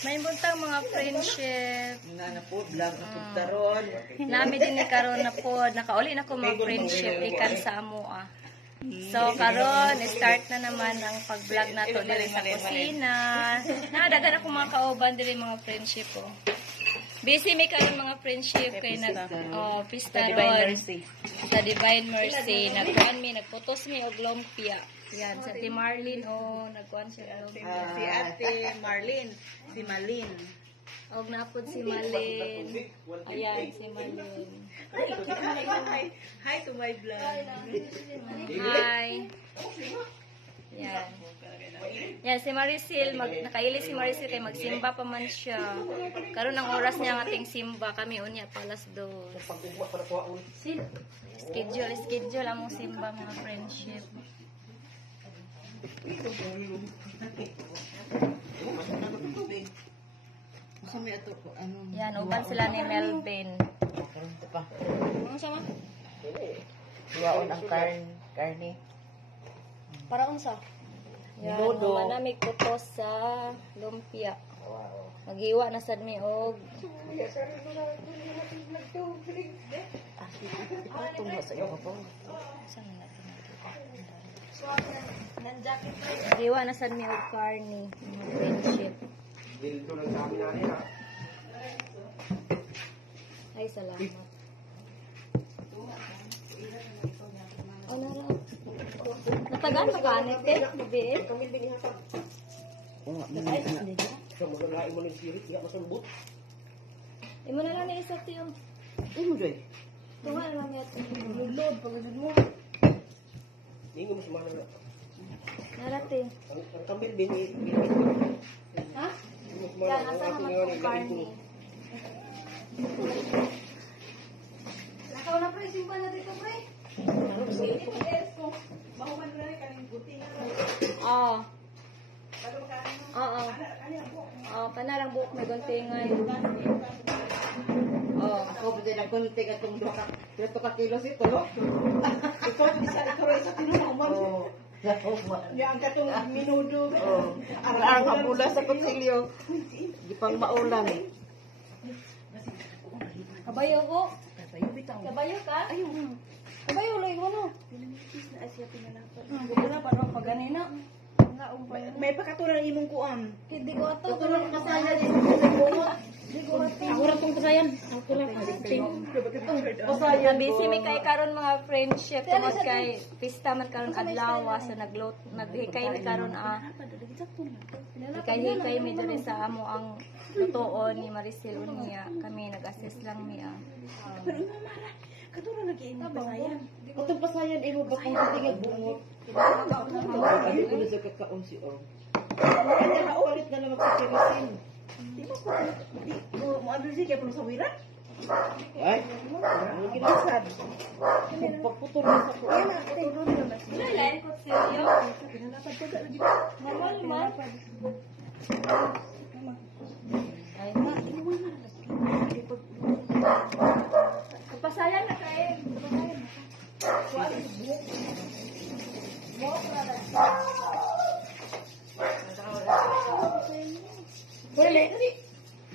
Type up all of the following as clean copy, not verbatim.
May buntang mga friendship. Na po, vlog na karon. Nami din ni karon na po. Nakauli na ko mga friendship ikan sa amoa. So karon start na naman ang pag-vlog nato diri sa kusina. Nadagan ako mga kauban diri mga friendship ko. Busy mi karon mga friendship kay pista ron. Sa Divine Mercy. Nagputos mi og lumpia. Yan, sa Ate Marlene, nagkuhan siya ng lumpia. Si Ate Marlene, si Malin. Og napod si Malin. Ayan, si Malin. Hi to my vlog. Hi. Yan. Yan, si Maricel, nakaili si Maricel kay magsimba pa man siya. Karon ang oras niya ang ating simba. Kami unya palas do. Schedule among simba mga friendship. Yan, uban sila ni Melvin. Ano sama? Duwaon ang karne. Para unsa? Yan, manamig putos sa lumpia. Magiwa na sad mi og Giwa na sad mi og karne, friendship. Dito lang sa amin natin, ha? Ay, salamat. Ano ra? Natagaan pa ka anit eh, bibi. So, maglalai mo ng sirit, hindi masambot. Imo na lang ni isa tiyo. Ano, Joy? Tunga na lang yato. Lulod, pagagod mo. Hindi mo mas mahal na. Narate. Ang kambil din, Ha? Yan, asa naman ang karne. Nakaw na pre, simpan na dito pre. Oo. Oo. Oo, panarang buhok may guntingan. Oo. Ako pwede na kunti ka itong 2 kilos ito, no? Ikaw, isa tinungan. Yan ka itong minudo. Ang kabula sa kutsilyo. Di pang maulan. Kabayo ko. Kabayo ka? Ayun. Kabayo, loy mo no. Buti na, parang paganina. May pakaturan imong kuan. Hindi ko ato. Tulong kasaya din sa bungot. Ako lang itong kasayan. Ako lang. Kasayan. Busy may kay karon mga friendship. Tungod kay pista man karon adlaw. So naghikay mi karon hikay mi diri sa amo ang lutoon ni Maricel unya. Kami nag-assist lang mi Katulong lagi imong pasayan. Katong pasayan imo ba kung tingag bungot? Abi ko sa kakaon si Om. Kaya naulit na lang magkakirisin. Di mo adul siya kaya sa wiran? Ay, ano kinasad? Pagputol na sa kuwan. Katulong na siya. Lain ko seryo. Normal man. Ay, pasayan na kayo. Pwede.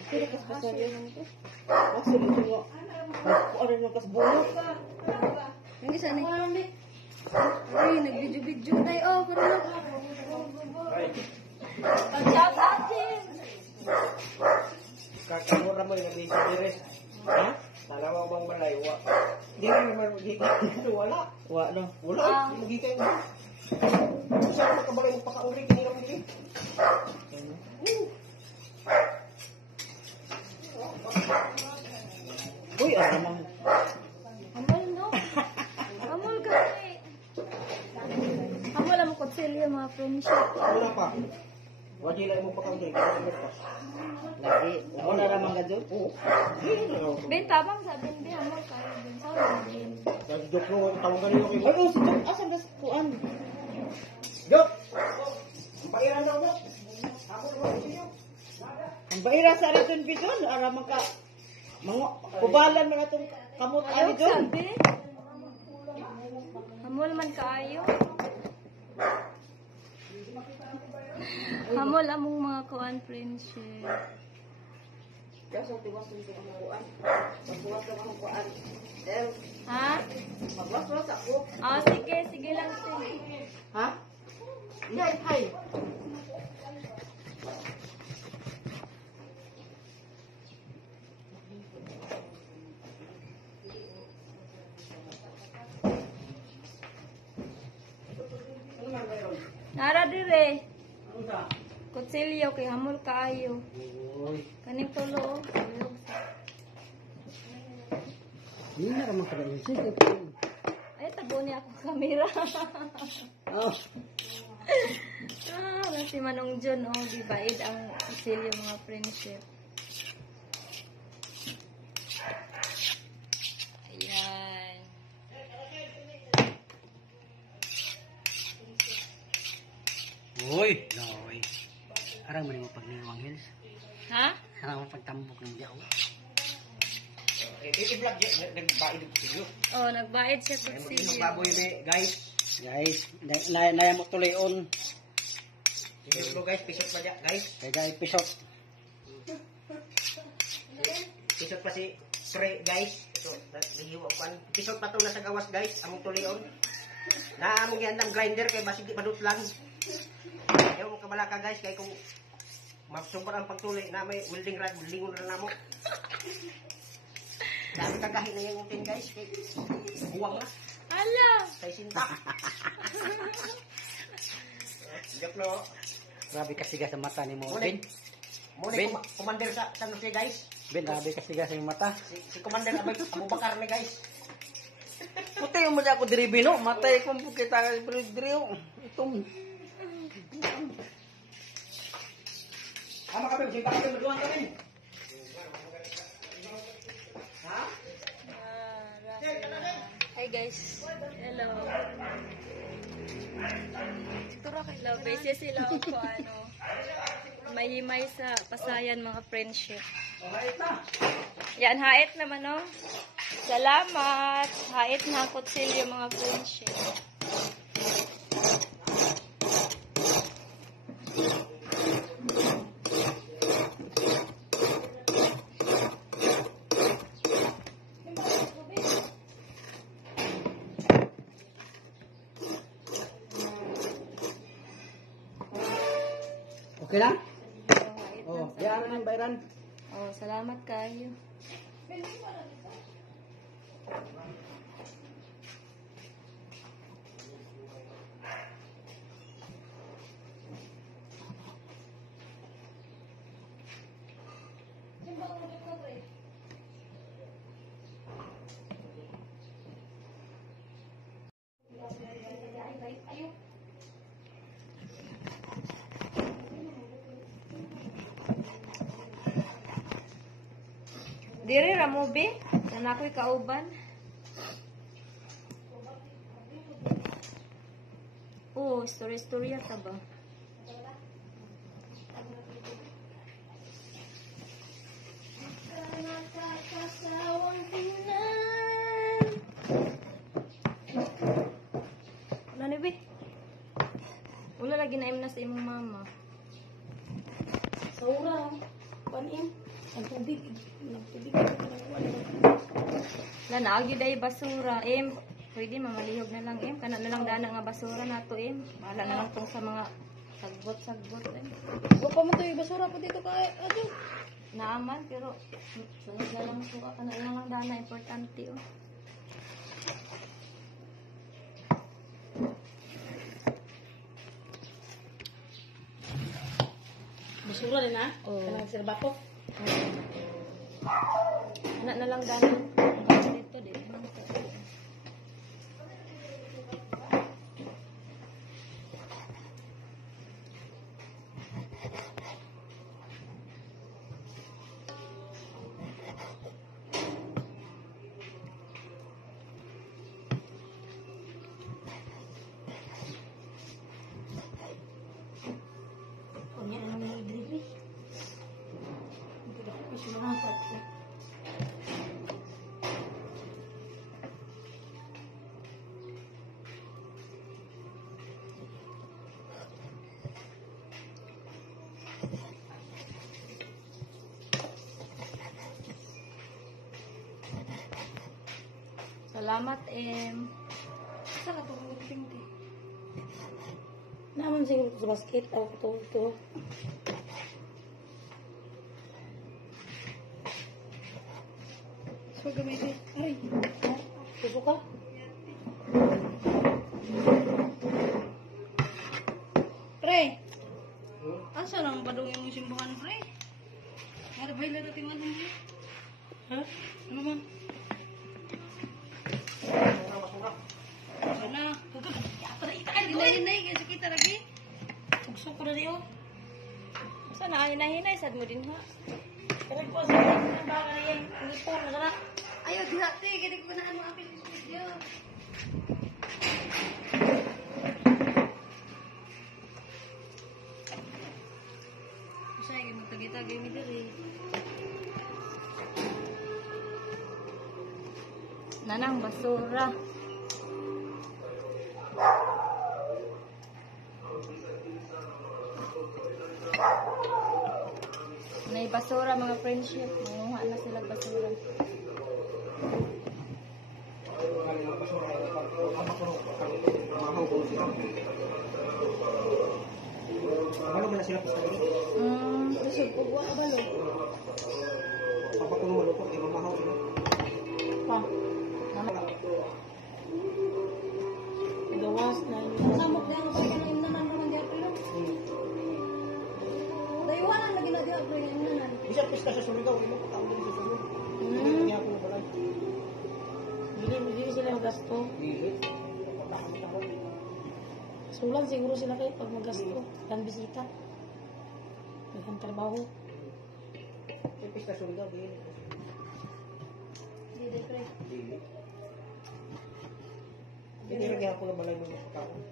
Pwede kas pasayan nito. Kasi nito nga. Ano yung kasbulok? Hindi sana. Ay, nag-video-video tayo. Parang pag-shout out din. Kakamura mo yung nabisa dires. Ha? Talawa bang balay? Di rin naman magiging dito. Wala. Wala. Wala. Magiging mo. Saan ka balay mo pakauri? Hindi naman dili. Uy, aramang. Amal no? Amal ka eh. Amal ang kutsilyo mga friendship. Wala pa. Wadi lang mo pakauri. Lagi. Ako na ramang ka dyan? Oo. Ben, tabang sa Ben, Ben, amal ka. Ben, sa Ben. Kasi Dok mo, tawag ka nyo. Ay, oh, si Dok. Asan na kuan? Dok! Ang pairan daw, Dok. Ako naman sa inyo. Ang baira sa ariton piton, aramang ka. Mga kubalan mga itong kamot Ayaw ari doon. sabi. Amal man kaayo. Hamol among mga kuan friendship. Kasi tiwas yung kuan. Magbuwas lang ang kuan. Ha? Magbuwas ako. Ah, sige lang sige. Ha? Hindi, hi. Nara dire. Kutsilyo kay hamol kaayo. Kaning tulo. Hindi na naman ka na Ay, tabo niya ako kamera. Oh. Si Manong John, oh, di baid ang kutsilyo mga friendship. Ayan. Uy, loy. Arang man mo pagniwang hills. Ha? Arang mo pagtambok ng diaw. I-vlog yun, nagbaid ko sa'yo. Oh, nagbayad siya Ay, kutsilyo. mag-inom baboy be, guys. Guys, naya mo tuloy on. Inom ko guys, pisot pa dyan, guys. Kaya episode. Pisot pa si Pre, guys. Ito, nahihiwa ko. Pisot pa ito nasa gawas, guys. Among tulion. Naamong yan ng grinder, kay basig di madutlan. Ayaw mo kabala ka, guys, kay kung mapsumbar ang pagtuli na may welding rod, lingon na namo. Dami kagahin na yung utin, guys. Kay buwang na. Hala! Kay sinta. Joke no. Grabe kasiga sa mata ni mo, Muna, Ben. muna commander sa San Jose, guys. Ben, grabe kasiga sa iyong mata. Si Commander Abubakar ni, guys. Puti yung muna ako diri, Bino. Matay kong kita diri. Itong. Ama kami, sige kami, magduhan kami. Ha? Hi guys. Hello. Hello, busy sila ako mahimay sa pasayan mga friendship. Yan, hait naman no. Salamat. Hait na kutsilyo mga friendship. Okay lang? Hait Oh, lang. diyan ang bayran. Oh, salamat kayo. Diri ra mo be, na ako'y kauban. Oh, story-storya ta ba? Ano ni be? Wala lagi na na sa imong mama. Saura. Panin. Ang tubig. Wala na, agi day basura. Pwede mamalihog na lang, Kana na lang dana nga basura nato, Bahala na lang tong sa mga sagbot-sagbot, Huwag pa mo ito yung basura po dito kay. Ado. Naaman, pero sunod na lang suka ka na lang dana. Importante, Basura rin ha? Oo. Kanang sirbako. Na lang dana. Dito, dito. Salamat, Em. Saan ka ito? Naman siguro sa basket. Ako ito. So, gamitin. Ay. Gusto ka? Pre. Asa nang badong yung simbahan, pre? Ada baila natin man mo. Ha? Ano man? Sana, tugod. Apa ita kan hinay-hinay kasi kita lagi. Ugsok ko na diyo. Saan na hinay-hinay? Sad mo din ha? Kaya po sa ng baka na yan. Ngipon na kana. Ayaw, dihati. Kaya ko na mo apil sa video. Usay kay magtagi-tagi mi diri. Nanang basura. Nay basura mga friendship. Manguha na sila basura. Ano ba na sila pista dito? Kusog ko wa balo. Papakulo malupot, di mamahaw sila. Pa. Gawas na. Samot na ano kaya na naman naman di apil. Daywanan lagi na di apil naman. Bisa pista sa Surigao, di mo pataon din sa Surigao. Hindi ako na balay. Dili sila gasto. Dili. Sulan siguro sila kayo pag magasto. Dan bisita. May trabaho. Sa pista sa Surigao, dili. Dili pre. Dili. Hindi lagi ako na balay mo pataon.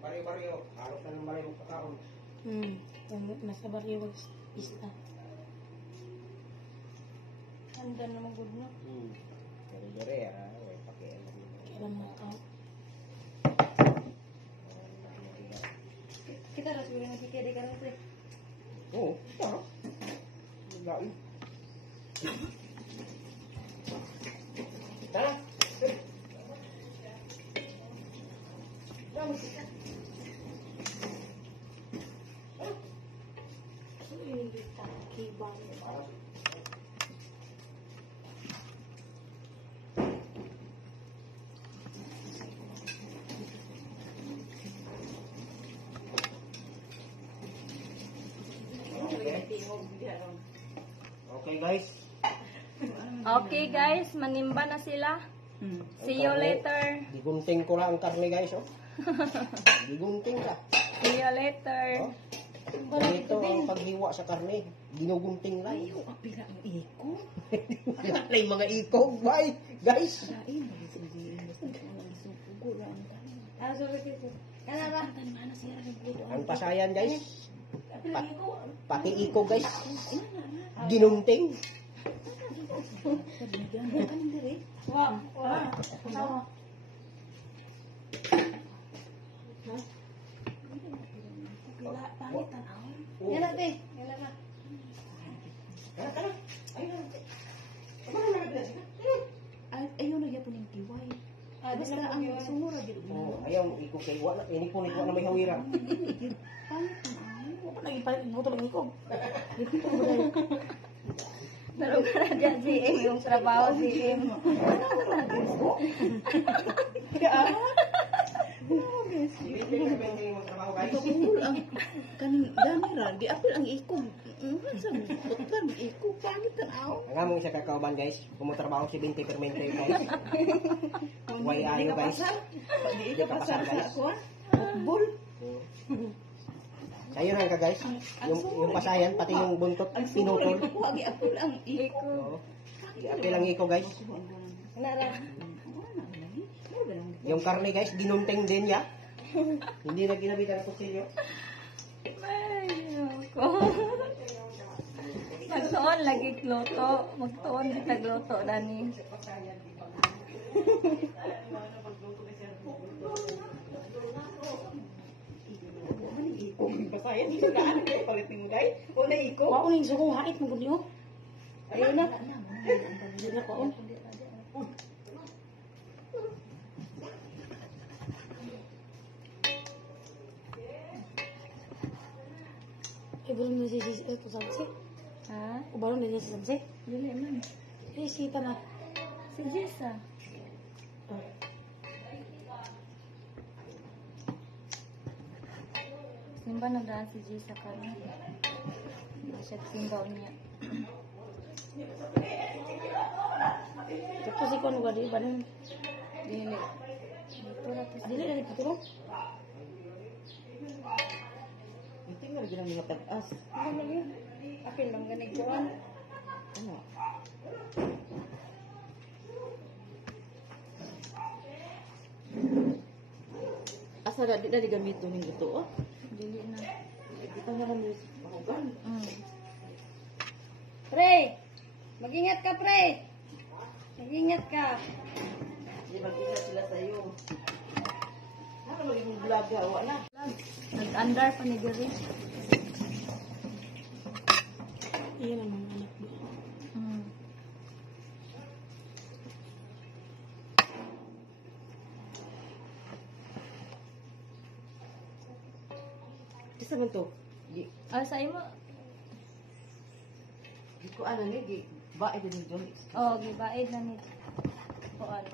Baryo-baryo, harap na ng balay mo pataon. Nasa baryo pista. Handa naman good na. Dari-dari way pakialam. Kailan mo ka? Kita ras siguro nakikita ka rin pre. Oo, ito. Gawin. Tara. Okay guys. Okay guys, manimba na sila. See you later. Digunting ko lang ang karne guys, oh. Digunting ka. See you later. Oh. Ganito ang paghiwa sa karne. Ginugunting lang. Ayaw, apira ang iko. Wala na yung mga ikog, bye, guys. Kain, sige. Basta ka lang isupugo lang. Ah, sorry dito. Kana ba? Mana siya rin dito. Ang pasayan guys. Pati ikog guys. Ginunting. Kanin diri. Wow. Wow. Pila panitan aw. Yan na, te. Yan na. Ayaw na yapon yung kiway. Basta ang sumura dito. Oh, ayaw, ikog kay wala. Ini po na may hawira. Panitan aw. Ano pa naging palit mo lang ikaw? Pero para dyan si Em, yung trabaho si Em. Hindi na pwede magtrabaho guys. Pagpul ang kaning damira, di apil ang ikog. Sa putlan ikog panitan aw. Ang among isa kakauban guys. Kumutrabaho si 20 permente guys. Way ayo guys. Di ka pasar sa ako. Bul. Sayo na ka guys. Yung pasayan, pati yung buntot, pinutol. Kuha gi apil ang ikog. Apil lang iko guys. Yung karne guys, ginunting din ya. Hindi na ginabitan ng kutsilyo. Ay, ako. Magtuon lagi gloto. Magtuon kita gloto, Dani. Basayan, hindi ka ano kayo, palit mo guys. O na iko. Wa uling suko hait mo gud niyo. Ayun na. Hindi na ko. Ibrahim na si ito sanse. Ha? Ubaron din si sanse. Dili man. Sita na. Si Jessa. Simba na daan si Jessa karon. Siya simbaw niya. Ito si kon gadi ba ning Dili. Dito na to. dili na diputulong. Ito nga rin ang mga tag-as. Ano lang yun? Apil lang ganig kuan. Ano? Asa na, di na gamito ng ito, oh. Dili na. Ito nga naman yung mahugan. Pre! Mag-ingat ka, pre! Mag-ingat ka. Di mag-ingat sila sa'yo. Ano magiging vlog ka? Wala. Nag-andar pa ni Diri. Iyan ang mga anak mo. Isa man to. Di, Sa imo. di ko ano ni, di, ba ito din doon. Oh, gibaid na ni. Kuan.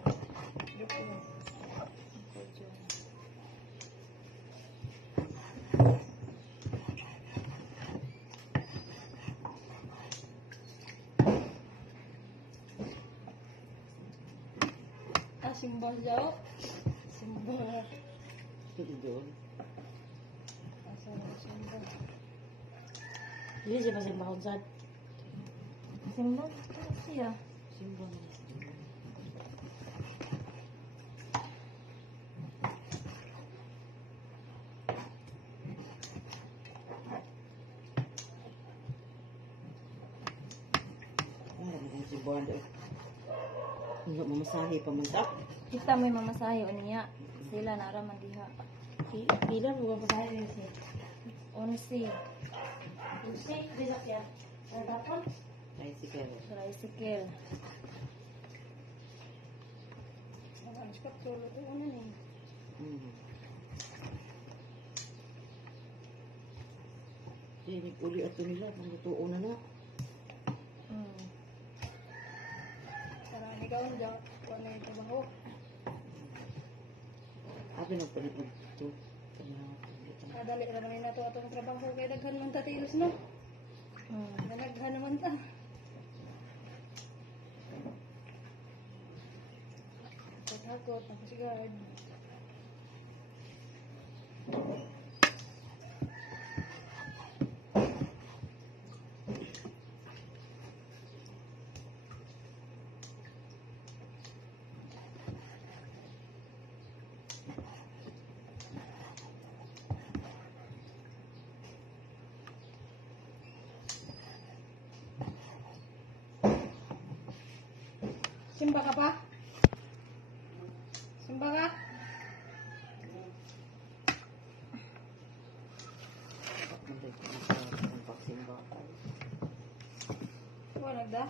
Simba jauh. Simba. Ito doon. Asal simba. Ini siapa simba unsad? Simba siya. Simba na. Ano naman si Bond? Hindi mamasahe pa man tap. Kita may mamasahe o niya. Sila nara man diha. Pila bukan pasal ini sih. 11. Usi bisa ya. Berapa? Tricycle. Tricycle. Ang cepat solo tuh mana nih? Hmm. Jadi uli ato nila, maglutuo na na. Karena ini kau jauh, kau nih trabaho. Abi nagpalit mo ito. Kadali ka naman na to atong trabaho kaya daghan man ta tilos no. Naghan naman ta. Takot, nakasigad. Simba ka pa? Simba ka? Wala da?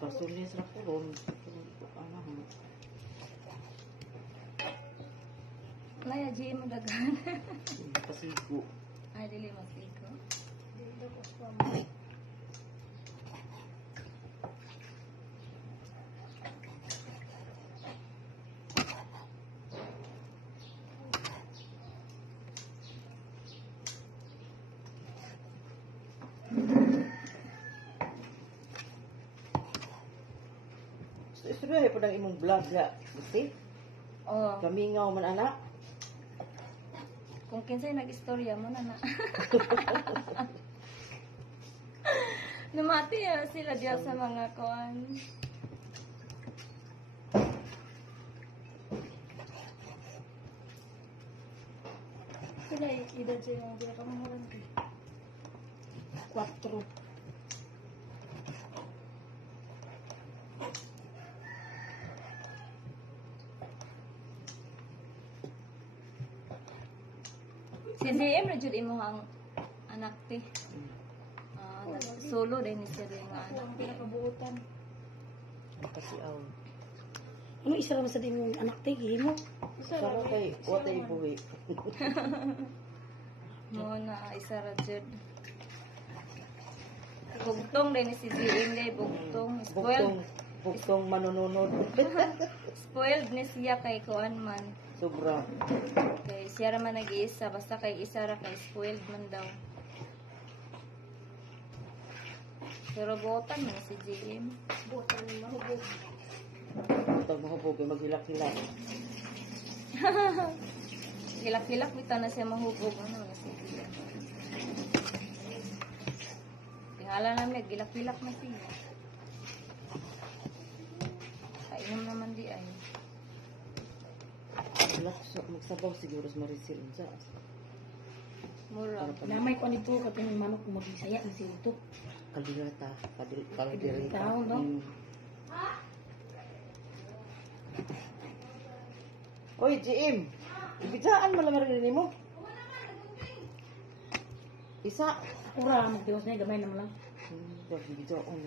Pasulis ra ko ron. Ano ha? Laya ji mo daghan. Pasigo. Ay dili masiko. Dito ko sa Istorya po ng imong vlog ya. Gusti? Oh, Kamingaw man anak. kung kinsay nag-istorya mo na na. Namati sila diya sa mga kuan. sila edad sa mga pinakamahalan ko. 4. Si JM na jud imo ang anak ti. Solo din ni siya din nga anak. Pinakabuutan. Kasi Ano isa ra sa din yung anak ti mo? Sarap kay what ay buwi. Mo na isa ra jud. Bugtong din ni si JM day bugtong. Bugtong manununod. Spoiled ni siya kay kuan man. Sobra. Kay siya ra man nag-iisa, basta kay isa ra kay spoiled man daw. Pero buotan man si JM. Buutan mahubog. Ito mahubog ay maghilak-hilak. Hilak-hilak bitaw na siya mahubog ano na si JM. Tingala namin gilak-hilak na siya. Kainom naman di ay. Magsabaw siguro sa Maricel sa Mura. Namay ko nito kapag yung manok mo saya na si ito. kaldirata, Kaldirata, kaldirata. no? Oy, GM. Ibigaan mo lang rin mo. Isa. Ura, magdiwas na gamay naman lang. Ibigaan.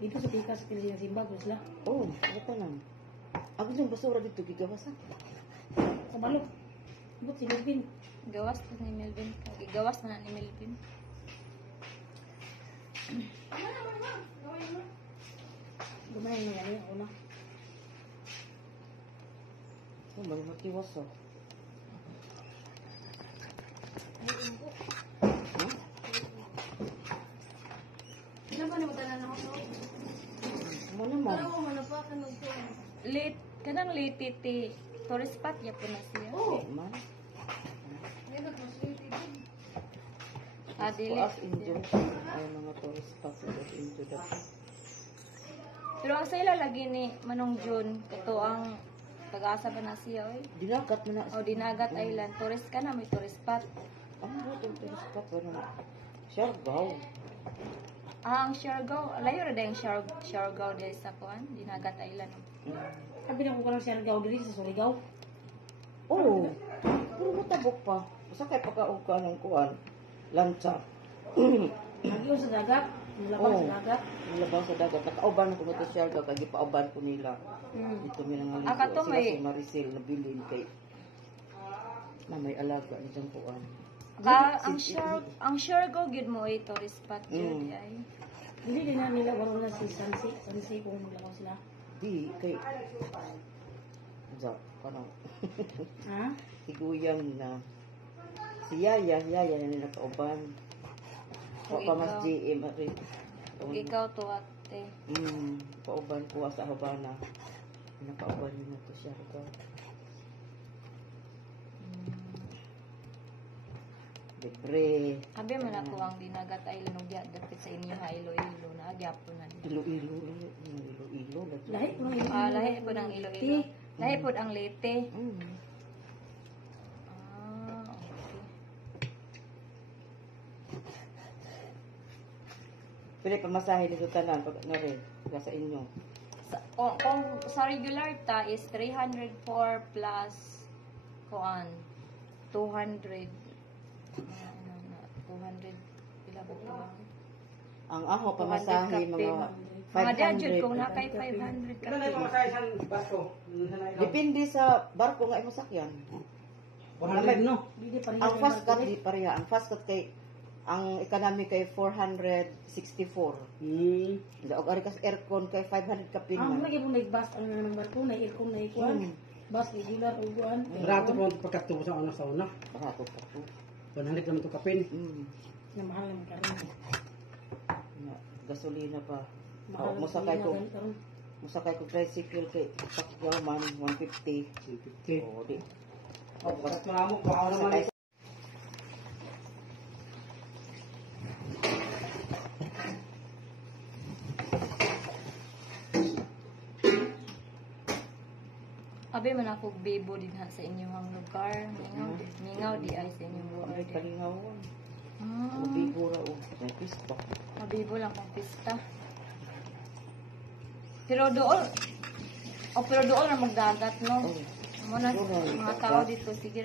Dito sa pika sa Simba, sila. Oh, ano lang. Ako yung basura dito, gigawasan. Sa balok. Ibot si Melvin. Gawas pa ni Melvin. Gawas na ni Melvin. Gamay na yan ako na. Oh, may makiwas oh. Ilan ba na matalan ako to? Ano naman? Pero manapakan ng to. Late, kanang late ti tourist spot ya po na siya. Oh! Man. Ay, nagmaswerte din. Dili. As injo. Ay, mga tourist spots as injo dapat. Pero ang sila lagi ni Manong June, ito ang pag-asa ba na siya, oy? Dinagat mo na. O Dinagat Island, tourist ka na, may tourist spot. Ano ba itong tourist spot? Ano? Siargao. Ang Siargao, layo na yung Siargao dahil sa kuan, Dinagat Island. Sabi na ko parang Siargao diri sa Surigao. Oo. Puro mo tabok pa. Basta kay pagkaog ka ng kuwan. Lancha. Nagyo sa dagat. Nilabang sa dagat. Nilabang sa dagat. Nakauban ko ito siya. Kaya pauban ko nila. Ito may nangalit. Aka to Sila may- si Maricel nabilin kay na may alaga ni Jang kuwan. Ang Siargao gid mo ay tourist spot yun, ay. Hindi din na nila baro na si Sansi. Sansi kung maglakaw sila. Di kay parang Ha? siguyang na si Yaya na nila kauban. O Pa mas ikaw. GM ari. Kung ikaw to ate. Pauban ko sa Habana. Nakauban niyo to siya ko. Libre. Abi man ako ang Dinagat Island ug dapit sa inyo ha Iloilo na agyapon na. Iloilo. Lahi ko lang Lahi po ang Iloilo. Lahi po ang Leyte. Mm. Okay. Pili pamasahe dito tanan pag na rin sa inyo. Kung sa regular ta is 304 plus kuan 200 200 pila ba ito? Ang aho pamasahe 200 mga Mga dadjud 500. kung na kay 500 ka. Ito na yung mga sa isang basko. Depende sa barko nga imasakyan. 100 no? Hindi pa rin. Ang fast cut di pareha. Ang fast cut kay ang economy kay 464. Og ari kas aircon kay 500 ka pin. Ang lagi mo nagbas ang ng barko na aircon na ikuan. Bas ni dilar uguan. Rato po pagkatubo sa una sa una. Barato pa to. 100 naman ito kapin. Na mahal naman karon. Na gasolina pa. Mahal Mo sakay ko. karon. Musakay ko tricycle kay Pacquiao man 150. 50. O di. Oh, pagkat mo baka naman Abi man ako bebo din ha sa inyong lugar. Mingaw di ay sa inyong lugar. Ay kalingawan. Ah, O bigura o pista. mabibo lang kung pista. Pero doon, O pero doon na magdagat, no? Oh. Mo na Doon na, mga dagat. tao dito, sige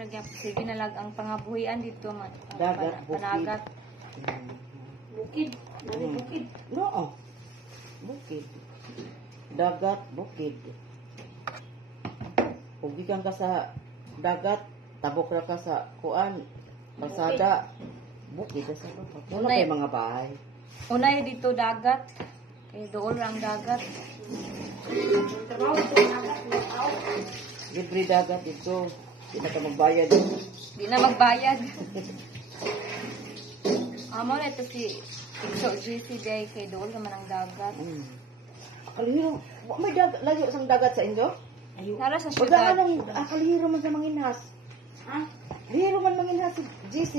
na lag ang pangabuhian dito, Dagat, bukid. panagat. Bukid. Nani bukid. No. Bukid. Dagat, bukid. Kung gikan ka sa dagat, tabok ra ka sa kuan, pasada, bukid ka sa baba. Wala Unay. kay mga bahay. Unay dito dagat. Kay doon lang dagat. Trabaho ito na tao. Libre dagat ito. Hindi na ka magbayad. Di na magbayad. Amo na ito si Ikso GC Day kay doon naman ang dagat. Kalihiro. May dagat, layo sang dagat sa inyo? Nara sa Wala syudad. nang kalihiro man sa manginhas. Ha? Lihiro man manginhas si GC.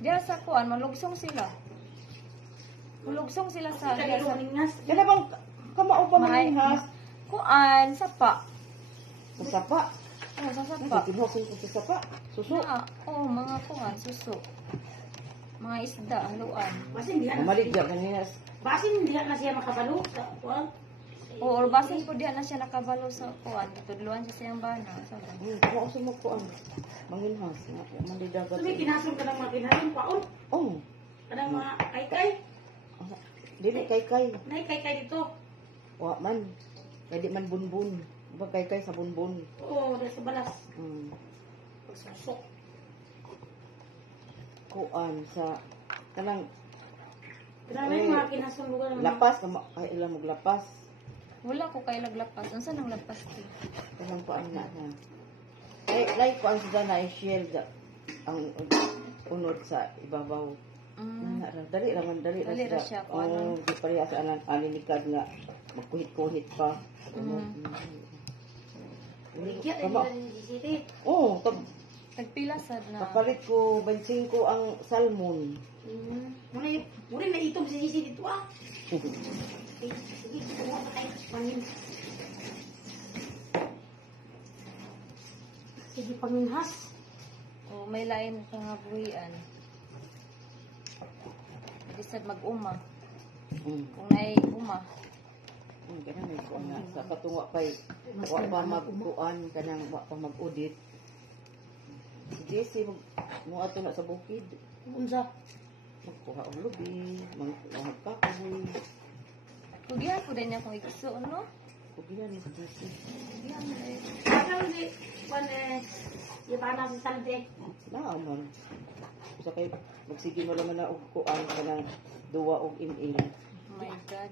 Diya sa kuan, malugsong sila. Malugsong sila sa diya Kaya sa maningas. Kaya bang kamao pa Maay- manginhas? kuan, sapa. Sa sapa. Oh, sa sapa. Kinuhasin ko sa sapa. Suso. Mga kuan, suso. Mga isda, haluan. Basin diha na. Mamaligya manginhas. Basin diha na siya makabalo sa kuan. O, or basin po diyan na siya nakabalo sa kuan. Tutudluan siya siyang bana. Sabi. Kamao sa mo kuan. Manginhas. Malidagat. Sabi kinasong ka ng mga kinasong paon. Oh. Kanang mga kaykay. Dili kay. Nay kaykay dito. Wa man. Kaya di man bunbun. Ba kay sa bunbun. Oo, dahil sa balas. Pagsusok. Kuan sa kanang Kanang may mga kinasong lugar. lapas kay ilang maglapas. Wala ko kay laglapas. Unsa nang lapas ti? Kanang kuan na na. Ay like kuan sila na i-share ang unod sa ibabaw. Dali ra Dali ra siya, kuan. Oh, di pareha sa aninikad nga magkuhit-kuhit pa. Ligya na Kama- nila ni City. Oh, Tagpila sad na. kapalit ko 25 ang salmon. Muna na itong si Sisi dito ah. Sige, kumuha pa tayo. Pangin. Sige, panginhas. O, may lain pangabuhian. Di sad mag-uma. Kung naay uma. Kanang may kuan na sa katungwa pay wa pa magkuan kanang wa pa mag-audit. Si Jesse mo ato na sa bukid. Unsa? Magkuha og lubi, magkakoy. Kugihan ko din niya kung ikso, no? Kugihan ni si Jesse. Kugihan mo din. Ano ni Juan yung parang si Salde. Naaman. Sa kay magsige mo naman na og kuan kanang duwa og email. Oh my God.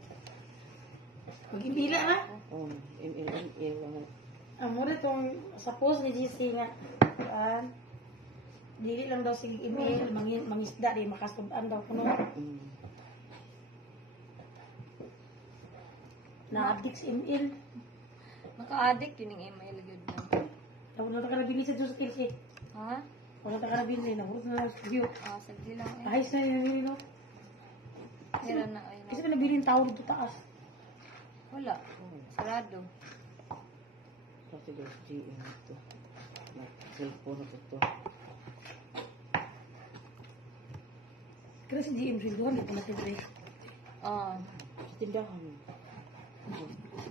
Magipila na. Email lang. Ang muna itong sa post ni GC nga. Dili lang daw sige email, mangisda di makasudan daw kuno. Na-addict sa email. Maka-addict yun yung email yun na. Tawag na takarabili sa Diyos Kilsi. Ha? Tawag na takarabili. Nahurot na lang sa studio. Sagli lang eh. Kahit na nilabili no. Hira na ay Kasi na. ka nabili yung tao dito taas. Wala. Sarado. Kasi guys, GM ito. Na cellphone ko to. Kaya si GM Silduhan, dito natin rin. Oh. Sa tindahan.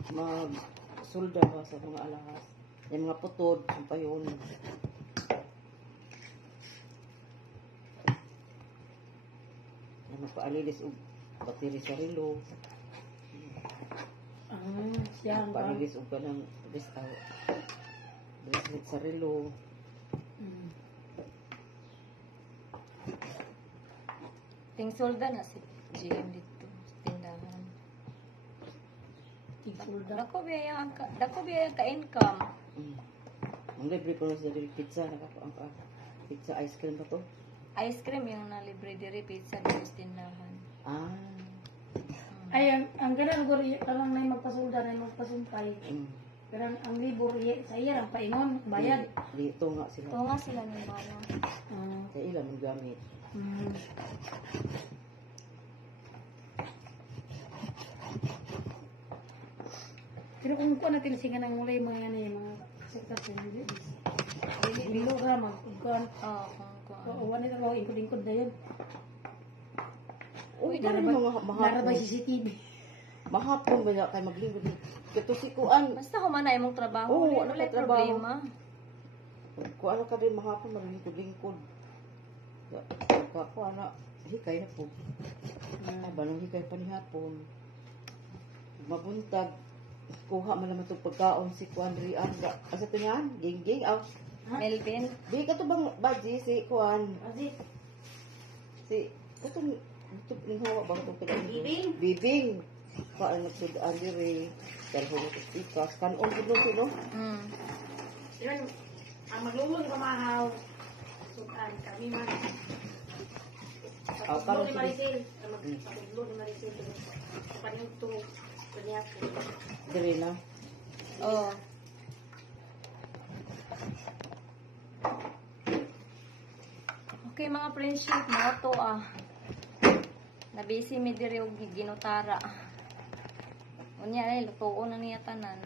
Mag-sulda ba sa mga alahas. Yung mga putod, ang payon. Magpaalilis og bateri sa relo. Siya ang ba? Magpaalilis og kanang bracelet sa relo. Tingsolda na si GM dito. Sa tindahan. Tigsulda. Dako biya ka-income. Ang libre ko na sa pizza. Nakakaang ka. Pizza ice cream ba to? Ice cream yung na libre diri pizza dito sa tindahan. Ay, ang ganang lugar, parang na magpasulda, na magpasumpay. Pero ang libur, sa iya, ang paingon, bayad. Dito nga sila. Ito nga sila ng mga. Kaya ilan ang gamit. Pero kung kuha natin singa ng mulay, mga yan yung mga sektor sa bilo ka, magkuhan. Kung Uwan nito lang, ingkod-ingkod na yun. Uy, dami mga mahal. Narabay CCTV. Mahapon ba na kay maglingkod. Kato si kuan. Basta humana imong trabaho. Oo, wala ano ka trabaho? problema. Kung ano ka din mahapon maglingkod-lingkod. Ko ana hikay na po. Balong hikay pa ni hapon. Mabuntag kuha man naman itong pagkaon si Kuan Rian. Asa to yan? Ging-ging? Melvin. Di ka to bang baji si Kuan? Aziz. Si, katong, ito hawa bang itong pagkaon? Bibing. Bibing. Kaan nagtudaan diri. Dalho mo tikas. Kanon gud no sino? Yun, ang maglulong ka mahaw. Sudan, kami man. Aw, Paglulo karon ni sige. Maricel. Paglulo ni Maricel. Kapanyog to. Kanya ko. Diri na. Oh. Okay mga friendship, mga to Nabisi mi diri og ginutara. Unya ay lutuon na niya tanan.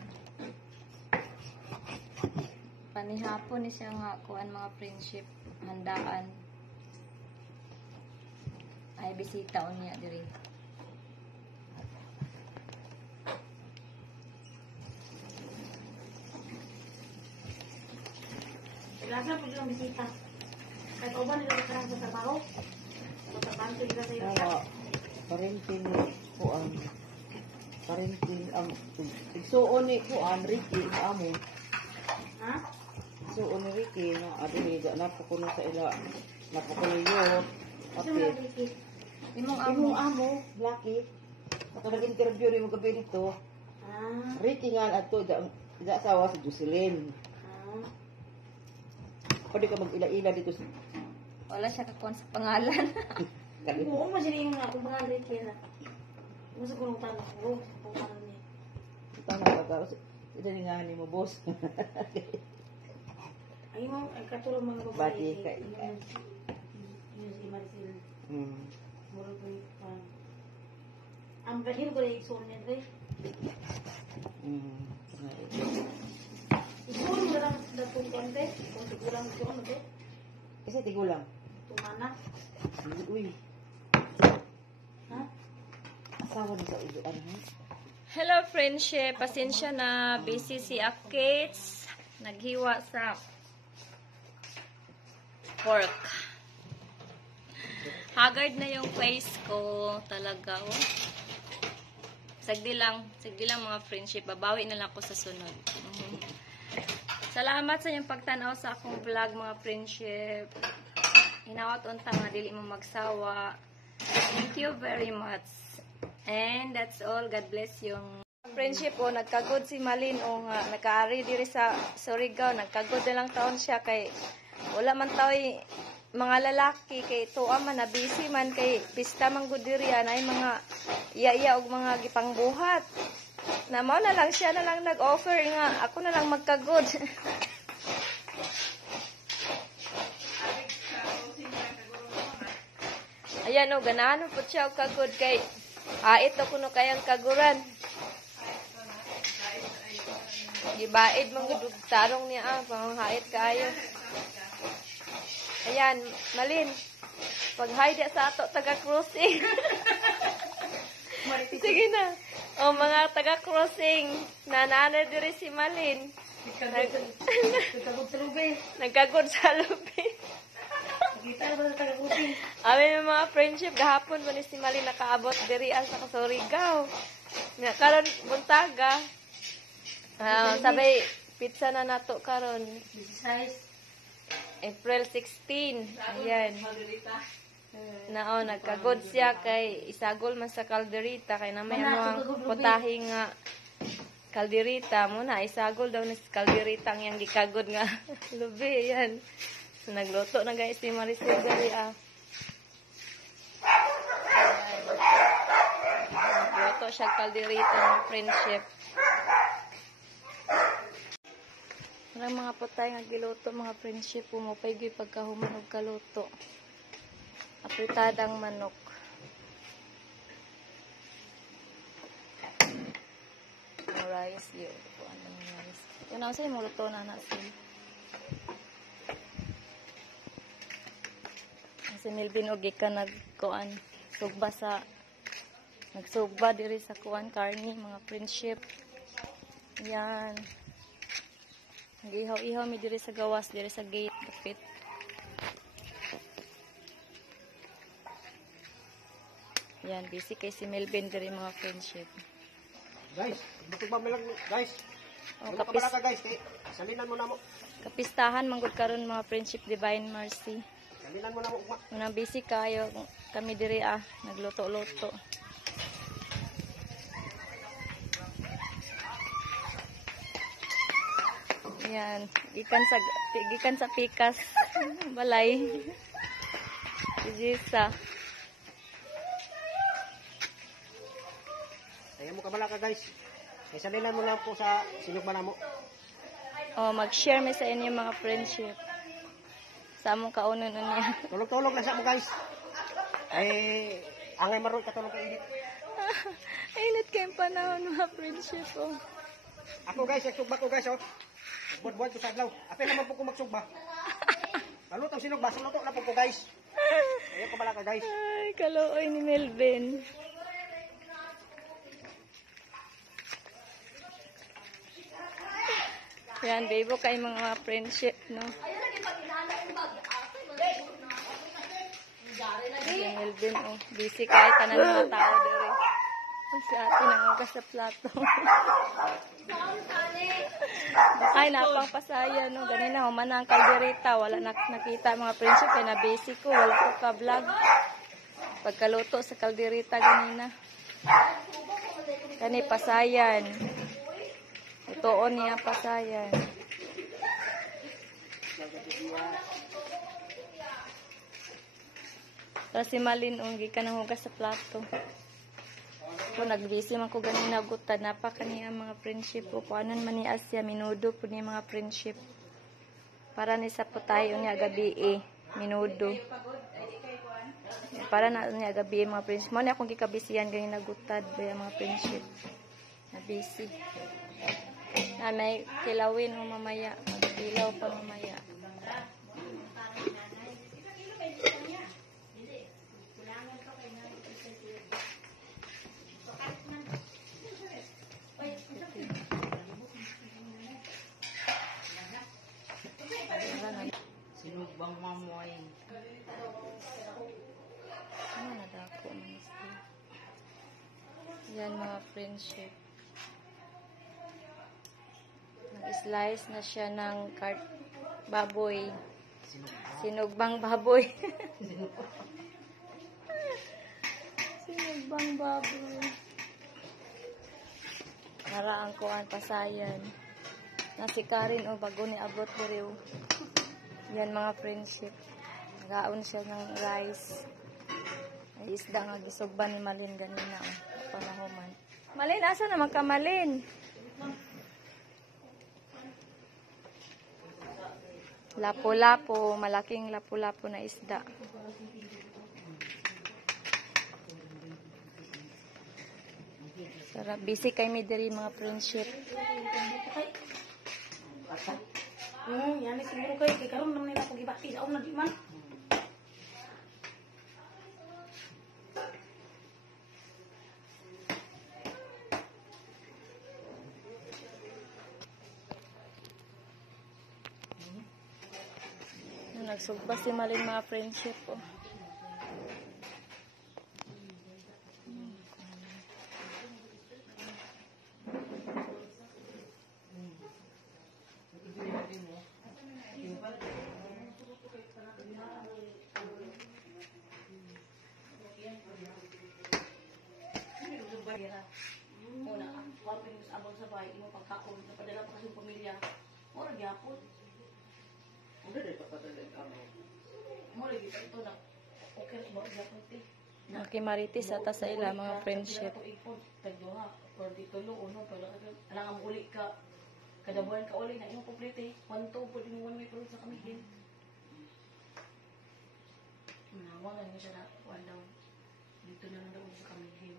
Panihapon ni siya nga kuan mga friendship handaan. Ay bisita unya diri. Lasa po lang bisita. Kahit uban nila karang sa trabaho. Sa banto nila sa iyo. Wala. Parenting kuan. Parenting ang igsuon ni kuan Ricky na amo. Ha? Igsuon ni Ricky na adili na po kuno sa ila. Napakuno yo. Ito mo lang Ate. Ricky. Imong Imong amo. amo, Lucky. Ako nag-interview ni mo gabi dito. Ah. Ricky nga ato da asawa si Jocelyn. Ah. Pwede ka mag-ila-ila dito sa Wala siya kakuan sa pangalan. kanila. Oo, mas yun yung nga. Kung mga Ricky na. Mas ako nung tanong ko. Kung ano niya. Tama ka ka. Ito nga ni mo, boss. Ay mo, ay katulong mga babae. Bati ka. Yun si Maricel. Hmm. Muro ko yung ang gahin ko na iksuon niya rin. Hmm. Iksuon mo lang datong konti. Kung sigulang iksuon mo rin. Kasi tigulang. Tumana. Uy, Ha? asawa na sa ulo. Ano ha? Hello friendship, pasensya na busy si Akates. Naghiwa sa pork. Haggard na yung face ko talaga. Oh. Sagdi lang mga friendship. Babawi na lang ako sa sunod. Salamat sa inyong pagtanaw sa akong vlog mga friendship. Hinawat unta nga dili mo magsawa. Thank you very much. And that's all. God bless yung friendship o nagkagod si Malin o nga nakaari diri sa Surigao. Nagkagod na lang taon siya kay wala man tao'y mga lalaki kay tuwa man na busy man kay pista man gud diri ay mga iya og mga gipangbuhat. Na mao na lang siya na lang nag-offer nga ako na lang magkagod. Ayan o, ganahan po siya og kagod kay ito kuno kayang kaguran. Gibaid man gud tarong niya panghait kaayo. Ayan, Malin. Pag-hi dia sa ato taga-crossing. Sige na. O mga taga-crossing, nanana diri si Malin. Nagkagod sa lubi. Nagkagod sa lubi. Kita ba sa taga-crossing? Amin mga friendship, gahapon mo ni si Malin nakaabot diri sa Surigao. Nga karon buntaga. Sabay pizza na nato karon. Exercise. April 16. Ayan. Nagkagod siya kay isagol man sa kalderita kay namay ang putahing nga kalderita mo na isagol daw ni kalderita ang yang gikagod nga lubi yan. So nagluto na guys si Maricel dali Nagluto siya kalderita ng friendship. Walang mga putay nga giluto mga friendship pumupay gyud pagkahuman og kaluto. Apritadang manok. Rice yun. Ano yung rice? Yan ako sa'yo, muluto na nasin. Si Melvin og ka nagkuan sugba sa Nagsuba diri sa kuan karni mga friendship. Yan. Nag-ihaw-ihaw mi diri sa gawas, diri sa gate kapit. Yan, busy kay si Melvin diri mga friendship. Guys, butog ba milang guys? O, Ano ka bala ka guys? Kay salinan mo na mo. kapistahan manggod karon mga friendship Divine Mercy. Salinan mo na mo ugma. Unang busy kayo kami diri nagluto-luto. Yan, gikan sa pikas balay. Si Jisa. Ayaw mo ka bala ka guys. Kay salinan mo lang po sa sinugba na mo. Oh, mag-share mi sa inyo mga friendship. Sa among kaunon niya. Tulog-tulog lang sa mo guys. Ay, angay maroy katulog ka init. Init kayong panahon mga friendship oh. Ako guys, nagsugba ko guys oh. Buwan-buwan ko sa adlaw. Apil naman po ko magsugba. Kalutong sinugba, suluto na po ko guys. Ayaw ko bala ka guys. Ay, kaluoy ni Melvin. Yan, baby kay mga friendship, no? Yan, Melvin, oh. Busy kahit tanan mga tao dere. Si ate nangagas sa plato. Ay, napangpasaya, no? Ganina, humanang kalderita. Wala nakita mga friendship. Kaya na-busy ko. Wala ko ka-vlog. Pagkaluto sa kalderita ganina. Kani, pasayan. Tuon niya pasayan. Tapos si Malin, unggi ka nang hugas sa plato. So, nagbisi man ko ganina gutad. Napaka niya mga friendship. O kuanan man ni Asya. Minudo po niya mga friendship. Para ni sa po tayo niya gabi minudo. Para na niya gabi mga friendship. Mo na akong gikabisiyan ganina gutad. Baya mga friendship. Nabisi. May kilawin mo mamaya. Kilaw pa mamaya. Sinugbang mamoy. Ano na dako man siya. Yan mga friendship. Nag-slice na siya ng baboy. Sinugbang baboy. Sinugbang baboy. Naraan ko ang pasayan. Nasikarin o bago ni abot diriw. Yan mga friendship. Nagaon siya ng rice. Ay isda nga gisugban ni Malin ganina o. Panahuman. Malin, asa naman ka Malin? Lapu-lapu. Malaking lapu-lapu na isda. Sarap. Busy kay mi diri mga friendship. Yan siguro kayo. Kaya karoon naman nila pag-ibati. Sa na di man. Nagsugba si Malin mga friendship po. Una, wala pinag sa abang sa bahay. Imo pagkaon. Napadala pa kasi yung pamilya. Mura gyapon. Mura gyapon ito na. Okay, mura gyapon ti. Okay, Marites ata sa ila mga friendship. Tagduha. Or dito lo, uno. Alang ang uli ka. Kada buwan ka uli na imo complete. 1-2 po din 1 week ulit sa kamigin. Manawa nga siya na 1 daw. Dito na lang daw sa kamigin.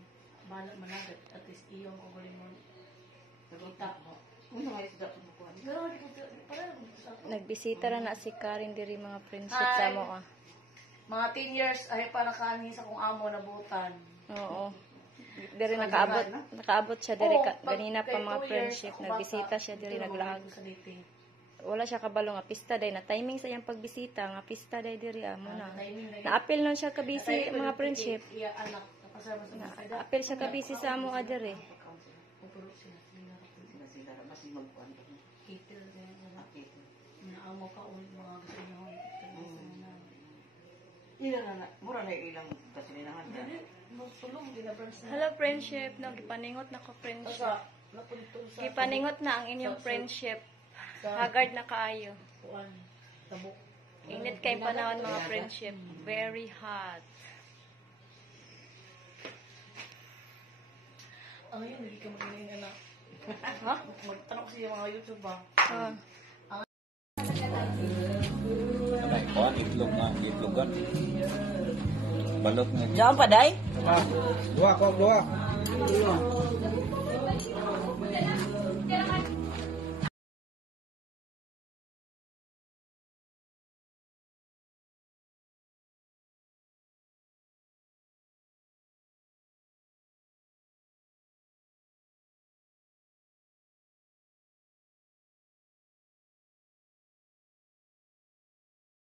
Managat at least iyong ko galing mo. Pagkita mo. Ano nga isda sa bukuan? Nagbisita ra na si Karen diri mga friendship sa mo Mga 10 years ay para kani sa kong amo na butan. Oo. Diri nakaabot siya diri ganina pa mga friendship, nagbisita siya diri naglaag. Sa dating. Wala siya kabalo nga pista day na timing sa iyang pagbisita nga pista day diri amo na. Timing na. Naapil nun siya ka busy mga friendship. Iya anak napasama sa mga sada. Naapil siya ka busy sa amo diri. Pupuro sila. Sila mas magkuan. Kitil din wala. Naamo ka ulit mga gusto niyo. Ila na mura na ilang kasilinahan. Magtulong din na friends na. Hello friendship, no gipaningot na ko friendship. Sa napunto sa Gipaningot na ang inyong friendship. Hagard na kaayo. kuan. Tabok. Init kay panahon mga friendship. Very hot. Ano yun, hindi ka magaling anak. Ha? Magtanong siya mga YouTube ba? Ah. May kuan itlog nga, itlogan. Balot nga. Diyan pa day? Dua.